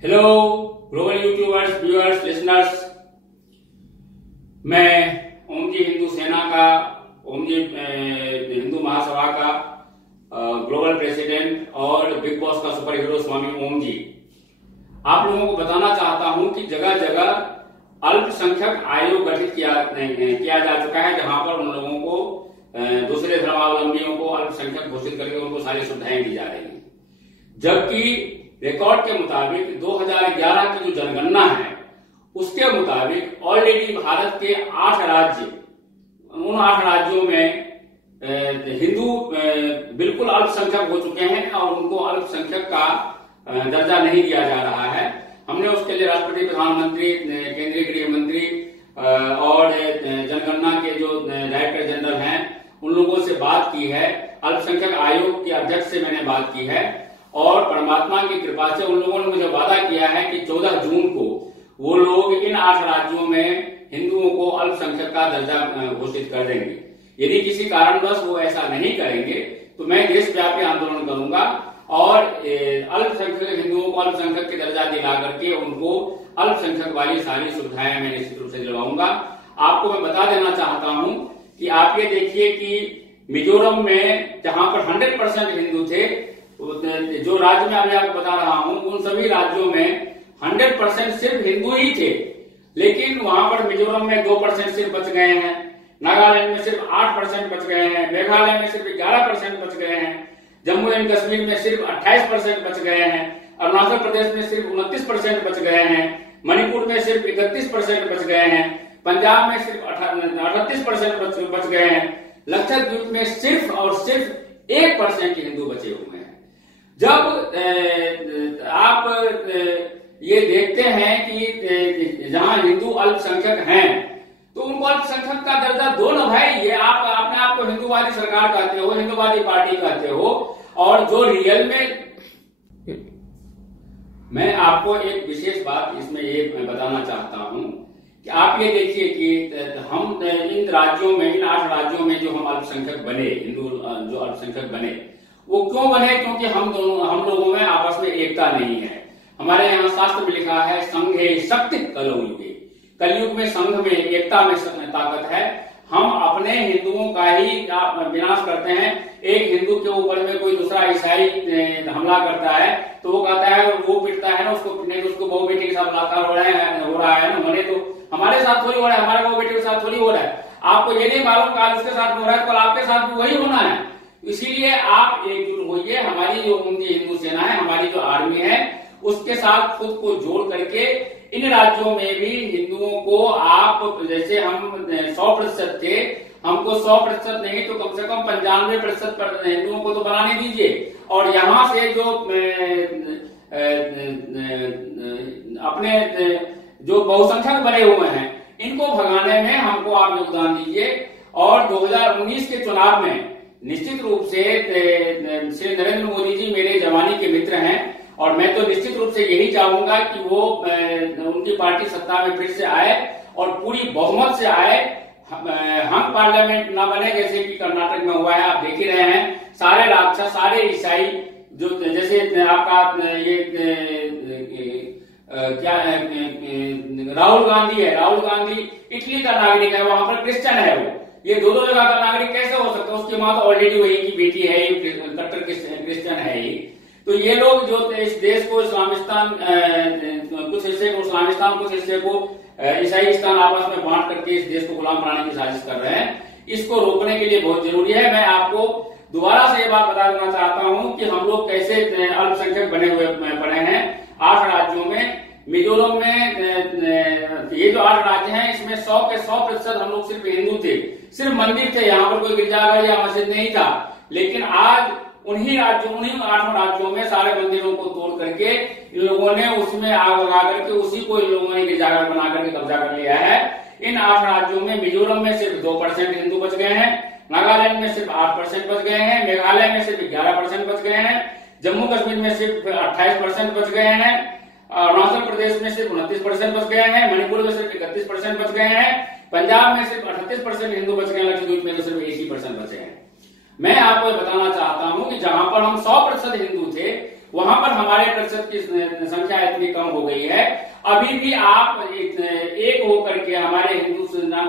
Hello global YouTubers, viewers, listeners. मैं ओम जी हिंदू सेना का, ओम जी हिंदू महासभा का ग्लोबल प्रेसिडेंट और बिग बॉस का सुपर हीरो स्वामी ओम जी आप लोगों को बताना चाहता हूं कि जगह जगह अल्पसंख्यक आयोग गठित किया जा चुका है, जहां पर उन लोगों को दूसरे धर्मावलंबियों को अल्पसंख्यक घोषित करके उनको सारी सुविधाएं दी जा रही हैं। जबकि रिकॉर्ड के मुताबिक 2011 की जो जनगणना है उसके मुताबिक ऑलरेडी भारत के 8 राज्य, उन 8 राज्यों में हिंदू बिल्कुल अल्पसंख्यक हो चुके हैं और उनको अल्पसंख्यक का दर्जा नहीं दिया जा रहा है। हमने उसके लिए राष्ट्रपति, प्रधानमंत्री, केंद्रीय गृह मंत्री और जनगणना के जो डायरेक्टर जनरल हैं उन लोगों से बात की है। अल्पसंख्यक आयोग के अध्यक्ष से मैंने बात की है और परमात्मा की कृपा से उन लोगों ने मुझे वादा किया है कि 14 जून को वो लोग इन 8 राज्यों में हिंदुओं को अल्पसंख्यक का दर्जा घोषित कर देंगे। यदि किसी कारणवश वो ऐसा नहीं करेंगे तो मैं देशव्यापी आंदोलन करूंगा और अल्पसंख्यक हिंदुओं को अल्पसंख्यक के दर्जा दिला करके उनको अल्पसंख्यक वाली सारी सुविधाएं मैं निश्चित रूप से दिलवाऊंगा। आपको मैं बता देना चाहता हूं कि आप ये देखिए कि मिजोरम में जहां पर 100% हिंदू थे, जो राज्य में अभी आपको बता रहा हूं उन सभी राज्यों में 100% सिर्फ हिंदू ही थे, लेकिन वहां पर मिजोरम में 2% सिर्फ बच गए हैं, नागालैंड में सिर्फ 8% बच गए हैं, मेघालय में सिर्फ 11% बच गए हैं, जम्मू एंड कश्मीर में सिर्फ 28% बच गए हैं, अरुणाचल प्रदेश में सिर्फ 29% बच गए हैं, मणिपुर में सिर्फ 31% बच गए हैं, पंजाब में सिर्फ 38% बच गए हैं, लक्षद्वीप में सिर्फ और सिर्फ 1% हिंदू बचे हुए हैं। जब आप ये देखते हैं कि जहां हिंदू अल्पसंख्यक हैं तो उनको अल्पसंख्यक का दर्जा दो न भाई। ये आप अपने आप को हिंदूवादी सरकार कहते हो, हिंदूवादी पार्टी कहते हो, और जो रियल में मैं आपको एक विशेष बात इसमें ये बताना चाहता हूं कि आप ये देखिए कि हम इन राज्यों में, इन 8 राज्यों में जो हम अल्पसंख्यक बने, हिंदू जो अल्पसंख्यक बने, वो क्यों बने? क्योंकि हम लोगों में आपस में एकता नहीं है। हमारे यहाँ शास्त्र में लिखा है संघे शक्ति कलयुगे, कलयुग में संघ में, एकता में ताकत है। हम अपने हिंदुओं का ही विनाश करते हैं। एक हिंदू के ऊपर में कोई दूसरा ईसाई हमला करता है तो वो कहता है, वो पिटता है ना उसको, नहीं तो उसको बहू बेटी के साथ बलात्कार हो रहा है ना, मैंने तो हमारे साथ थोड़ी हो रहा है, हमारे बहू बेटी के साथ थोड़ी हो रहा है। आपको ये नहीं मालूम काल उसके साथ हो रहा है, कल आपके साथ भी वही होना है। इसीलिए आप एकजुट होइए। हमारी जो हिंदू सेना है, हमारी जो आर्मी है, उसके साथ खुद को जोड़ करके इन राज्यों में भी हिंदुओं को आप, जैसे हम 100% थे, हमको 100% नहीं तो कम से कम 95% हिंदुओं को तो बनाने दीजिए। और यहाँ से जो अपने जो बहुसंख्यक बने हुए हैं इनको भगाने में हमको आप योगदान दीजिए। और 2019 के चुनाव में निश्चित रूप से श्री नरेंद्र मोदी जी मेरे जवानी के मित्र हैं और मैं तो निश्चित रूप से यही चाहूंगा कि वो उनकी पार्टी सत्ता में फिर से आए और पूरी बहुमत से आए। हम पार्लियामेंट ना बने जैसे कि कर्नाटक में हुआ है, आप देख ही रहे हैं। सारे राक्षस, सारे ईसाई, जो जैसे आपका ये क्या राहुल गांधी है, राहुल गांधी इटली का नागरिक है, वहां पर क्रिश्चियन है। वो ये दो जगह का नागरिक कैसे हो सकता है? उसकी माँ तो ऑलरेडी वही की बेटी है, कट्टर क्रिश्चियन है ही। तो ये लोग जो इस देश को इस्लामिस्तान, कुछ हिस्से को इस्लामिस्तान, कुछ हिस्से को ईसाईस्तान आपस में बांट करके इस देश को गुलाम बनाने की साजिश कर रहे हैं। इसको रोकने के लिए बहुत जरूरी है। मैं आपको दोबारा से ये बात बता देना चाहता हूं कि हम लोग कैसे अल्पसंख्यक बने हुए पड़े हैं 8 राज्यों में। मिजोरम में ये जो 8 राज्य हैं इसमें 100 के 100% हम लोग सिर्फ हिंदू थे, सिर्फ मंदिर थे, यहाँ पर कोई गिरजाघर या मस्जिद नहीं था। लेकिन आज उन्हीं 8 राज्यों में सारे मंदिरों को तोड़ करके इन लोगों ने उसमें आग लगा करके उसी को इन लोगों ने गिरजाघर बना करके कब्जा कर लिया है। इन 8 राज्यों में मिजोरम में सिर्फ 2% हिंदू बच गए हैं, नागालैंड में सिर्फ 8% बच गए हैं, मेघालय में सिर्फ 11% बच गए हैं, जम्मू कश्मीर में सिर्फ 28% बच गए हैं, अरुणाचल प्रदेश में सिर्फ 29% बच गए हैं, मणिपुर में सिर्फ 31% बच गए हैं, पंजाब में सिर्फ 38% हिंदू बच गए हैं, लक्षद्वीप में तो सिर्फ 80% बचे हैं। मैं आपको बताना चाहता हूं कि जहां पर हम 100% हिंदू थे वहां पर हमारे प्रतिशत की संख्या इतनी कम हो गई है, अभी भी आप एक होकर के हमारे हिंदू सेना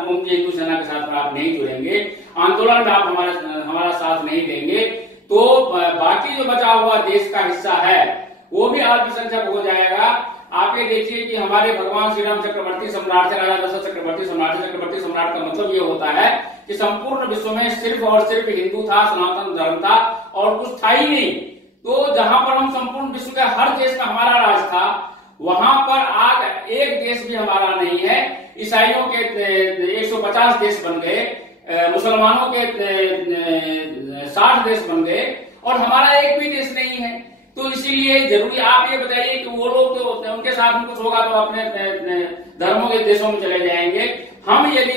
के साथ आप नहीं जुड़ेंगे, आंदोलन में आप हमारा साथ नहीं देंगे, तो बाकी जो बचा हुआ देश का हिस्सा है वो भी अल्पसंख्यक हो जाएगा। आप ये देखिए कि हमारे भगवान श्री राम चक्रवर्ती सम्राट थे, राजा दशरथ चक्रवर्ती सम्राट का मतलब ये होता है कि संपूर्ण विश्व में सिर्फ और सिर्फ हिंदू था, सनातन धर्म था और कुछ था ही नहीं। तो जहां पर हम संपूर्ण विश्व के हर देश में हमारा राज था, वहां पर आज एक देश भी हमारा नहीं है। ईसाइयों के 150 देश बन गए, मुसलमानों के 60 देश बन गए और हमारा एक भी देश नहीं है। तो इसीलिए जरूरी आप ये बताइए कि वो लोग तो उनके साथ में कुछ होगा तो अपने धर्मों के देशों में चले जाएंगे, हम यदि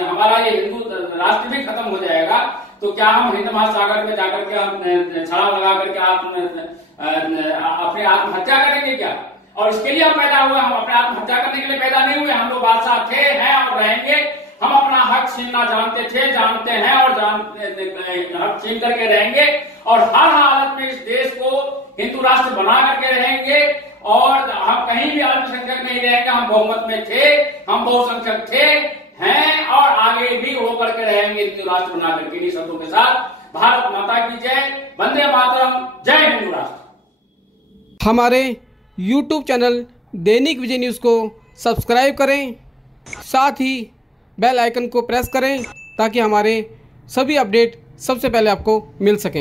हमारा ये हिंदू राष्ट्र भी खत्म हो जाएगा तो क्या हम हिंद महासागर में जाकर के हम छलांग लगा करके अपने आत्महत्या करेंगे क्या? और इसके लिए हम पैदा हुए, हम अपने आत्महत्या करने के लिए पैदा नहीं हुए। हम लोग बादशाह थे, हैं और रहेंगे। हम अपना हक छीनना जानते थे, जानते हैं और हक छीन करके रहेंगे और हर हालत में इस देश को हिंदू राष्ट्र बना करके रहेंगे और हम कहीं भी अल्पसंख्यक नहीं रहेंगे। हम बहुमत में थे, हम बहुसंख्यक थे, हैं और आगे भी होकर के रहेंगे हिंदू राष्ट्र बना करके। इन शब्दों के साथ भारत माता की जय, वंदे मातरम, जय हिंदू राष्ट्र। हमारे YouTube चैनल दैनिक विजय न्यूज़ को सब्सक्राइब करें, साथ ही बेल आइकन को प्रेस करें ताकि हमारे सभी अपडेट सबसे पहले आपको मिल सकें।